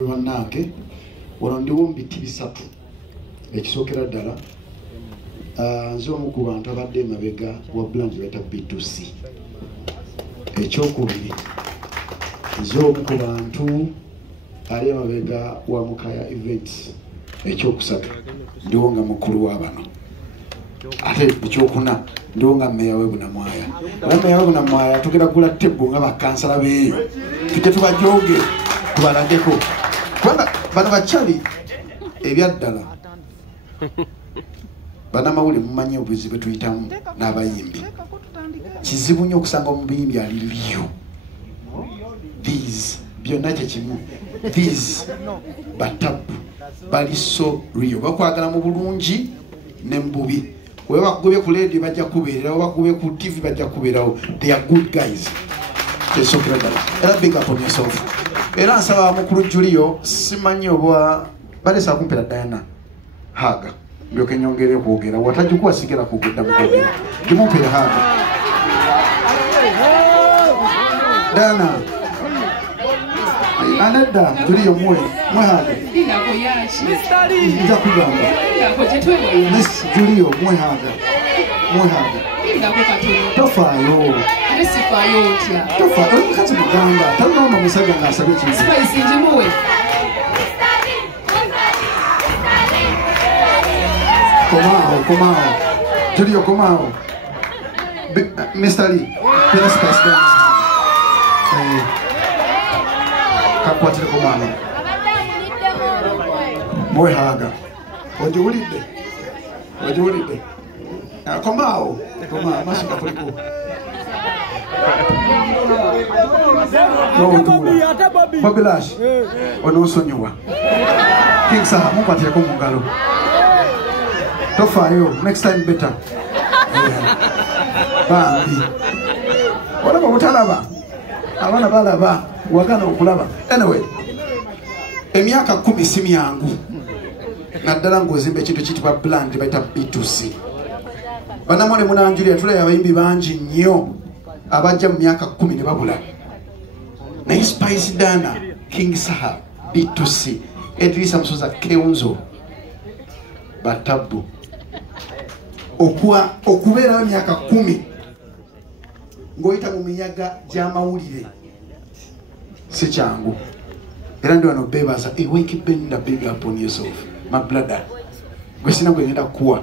Bannange wano ndiwo mbiti bisatu ekisookera ddala nze omu ku bantu abadde emabega wa brand beta B2C. Ekyokubiri nze omu ku bantu ali emabega wa Mukaya Events. Ekyokusatu ndiwo nga mukulu wa bano. Ate ekyokuna ndiwo nga mmeya we Bunamwaya. Mmeya we Bunamwaya tugenda kugula tebbo nga bakansala beeyo tujje tubajoge tubalageko. Kubanga bano bakyali ebyaddala banamawulire mumanyi obuzibu tuyitamu n'abayimbi. Kizibu nnyo okusanga omuyimbi ali liyo. These byonna kyekimu. These batabu bali so real. Bakwagala mu bulungi ne mu bubi. We bakugubye ku radio bajja kubeererawo, bakugubye ku TV bajja kubeerawo. They are good guys. Kyesokera ddala. Era big up on yourself. Era nsaba mukulu Julio simanyi oba balesa kumpera Diana haga mbyoke nyongere kwogera watajukua sigera kugudda mukogera kimumpera haga Diana anedda Julio mwe haga ndako yachi nja kugamba ndako jetwewe Miss Julio mwe haga ndako katono tofayo nesifayo tya tofayo kati muganga tanoma musaga ngasabe kintu spice njimuwe Komao. Julio Komao. Mr. Lee. Pena space down. Kakwatire Komao. Moe haga. Ojuulidde. Komao. Mashika kuliko. Bobby Lash. Onosonyiwa. King Saha mukwatire ko mungalo. Tofayo, next time better. Bambi. Walaba utalaba. Abana balaba, wagana okulaba. Anyway, emyaka 10 si myangu. Naddala ng'ozimba ekintu kitibwa brand bayita B2C. Banamole munanjulira tula abayimbi bangi nnyo abajja mu myaka 10 ne babula. Naye Spice Dana, King Saha, B2C, Edrisa Musoza Keunzo, batabu. Okubeera emyaka 10 ng'oyita mu minyaga gy'amawulire si kyangu. Era ndi wano beebaza Wake Benda, big up on yourself my brother. Gwe sina gwe ngenda kuwa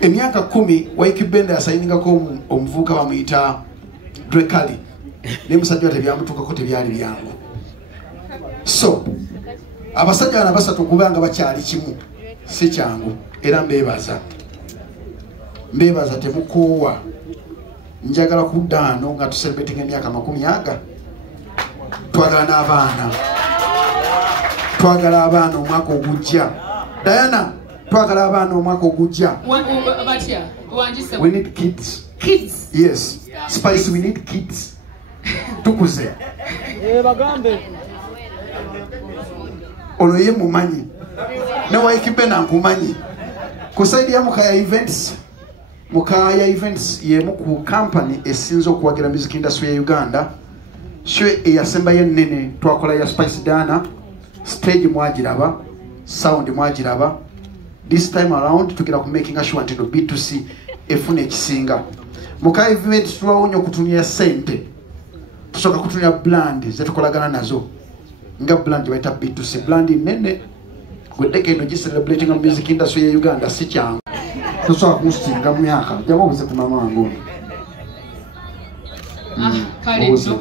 emyaka 10 Wake Benda yasayiningako omuvubuka bamuyita Drekali ne musajja tebyamutuukako tebyali byangu. So abasajja bana basatu kubanga bakyali kimu si kyangu. Era mbebaza temukoowa njagala kuddaano nga tuselebrating emyaka 10 twagala abaana omwaka ogujja. Diana twagala abaana omwaka ogujja. We need kids. Yes. Spice, we need kids. Tukuze bagambe ono ye mumanyi ne Wake Benda nkumanyi kusaidia Mukaya Events yemu ku company esinzo okuwagira music industry ya Uganda. Shwe eyasemba yenene twakola ya Spice Dana stage mwagiraba, sound mwagiraba. This time around tukira ku making sure nti B2C efune ekisinga. Mukaya Events twaonyo kutumia sente tusoka kutumia brand zetukolagana nazo nga brand bayita B2C brand nene gwedeke ino celebrating music industry ya Uganda si kyangu tusoka kusinga mu myaka jama ubuze ku mama wangu kale nzo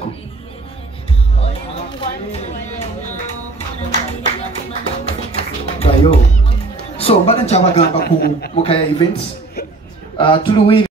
bayo so mbana cyabagamba ku Mukaya Events tuluwi